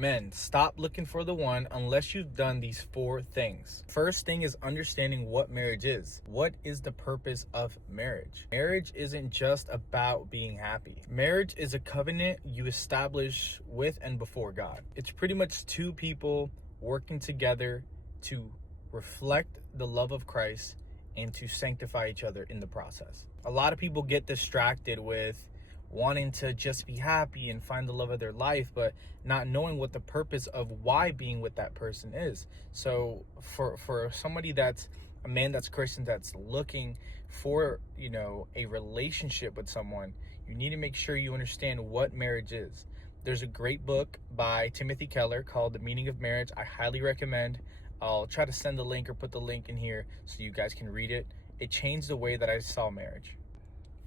Men, stop looking for the one unless you've done these four things. First thing is understanding what marriage is. What is the purpose of marriage? Marriage isn't just about being happy. Marriage is a covenant you establish with and before God. It's pretty much two people working together to reflect the love of Christ and to sanctify each other in the process. A lot of people get distracted with wanting to just be happy and find the love of their life, but not knowing what the purpose of why being with that person is. So for somebody that's a man that's Christian, that's looking for, a relationship with someone, you need to make sure you understand what marriage is. There's a great book by Timothy Keller called The Meaning of Marriage. I highly recommend. I'll try to send the link or put the link in here so you guys can read it. It changed the way that I saw marriage.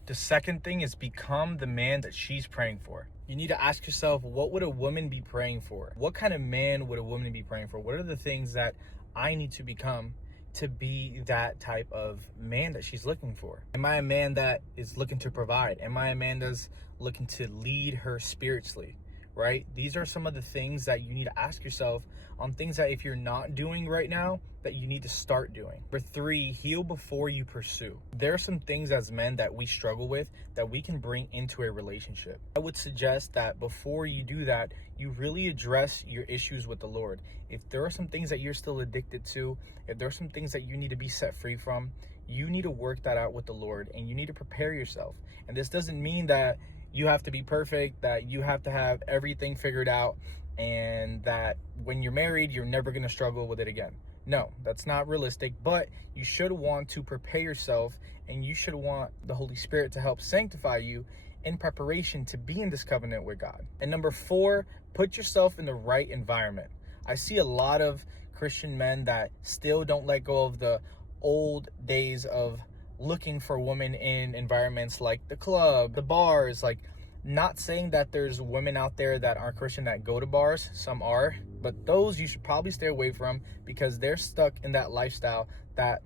The second thing is become the man that she's praying for. You need to ask yourself, what would a woman be praying for? What kind of man would a woman be praying for? What are the things that I need to become to be that type of man that she's looking for? Am I a man that is looking to provide? Am I a man that's looking to lead her spiritually? Right? These are some of the things that you need to ask yourself on things that if you're not doing right now, that you need to start doing. Number 3, heal before you pursue. There are some things as men that we struggle with that we can bring into a relationship. I would suggest that before you do that, you really address your issues with the Lord. If there are some things that you're still addicted to, if there are some things that you need to be set free from, you need to work that out with the Lord, and you need to prepare yourself. And this doesn't mean that you have to be perfect, that you have to have everything figured out, and that when you're married, you're never going to struggle with it again. No, that's not realistic, but you should want to prepare yourself, and you should want the Holy Spirit to help sanctify you in preparation to be in this covenant with God. And number 4, put yourself in the right environment. I see a lot of Christian men that still don't let go of the old days of looking for women in environments like the club, the bars. Like, not saying that there's women out there that aren't Christian that go to bars. Some are, but those you should probably stay away from because they're stuck in that lifestyle that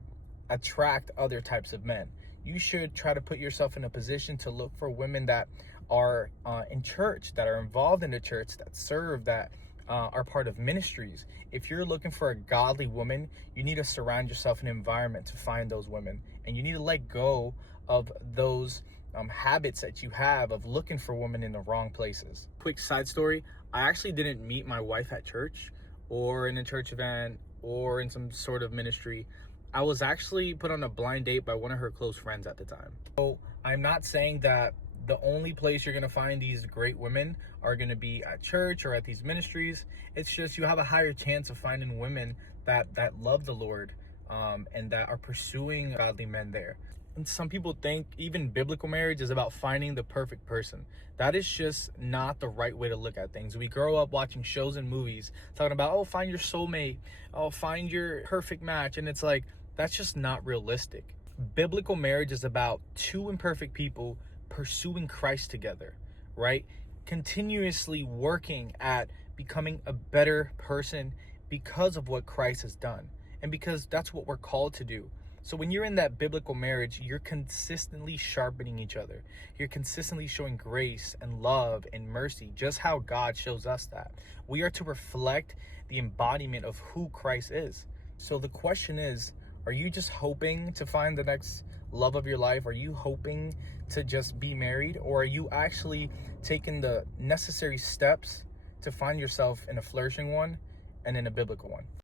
attract other types of men. You should try to put yourself in a position to look for women that are in church, that are involved in the church, that serve, that are part of ministries. If you're looking for a godly woman, you need to surround yourself in an environment to find those women, and you need to let go of those habits that you have of looking for women in the wrong places. Quick side story, I actually didn't meet my wife at church or in a church event or in some sort of ministry. I was actually put on a blind date by one of her close friends at the time. So I'm not saying that the only place you're going to find these great women are going to be at church or at these ministries. It's just you have a higher chance of finding women that love the Lord and that are pursuing godly men there. And some people think even biblical marriage is about finding the perfect person. That is just not the right way to look at things. We grow up watching shows and movies talking about, oh, find your soulmate, oh, find your perfect match. And it's like, that's just not realistic. Biblical marriage is about two imperfect people pursuing Christ together, right? Continuously working at becoming a better person because of what Christ has done and because that's what we're called to do. So when you're in that biblical marriage, you're consistently sharpening each other. You're consistently showing grace and love and mercy, just how God shows us that. We are to reflect the embodiment of who Christ is. So the question is, are you just hoping to find the next love of your life? Are you hoping to just be married? Or are you actually taking the necessary steps to find yourself in a flourishing one and in a biblical one?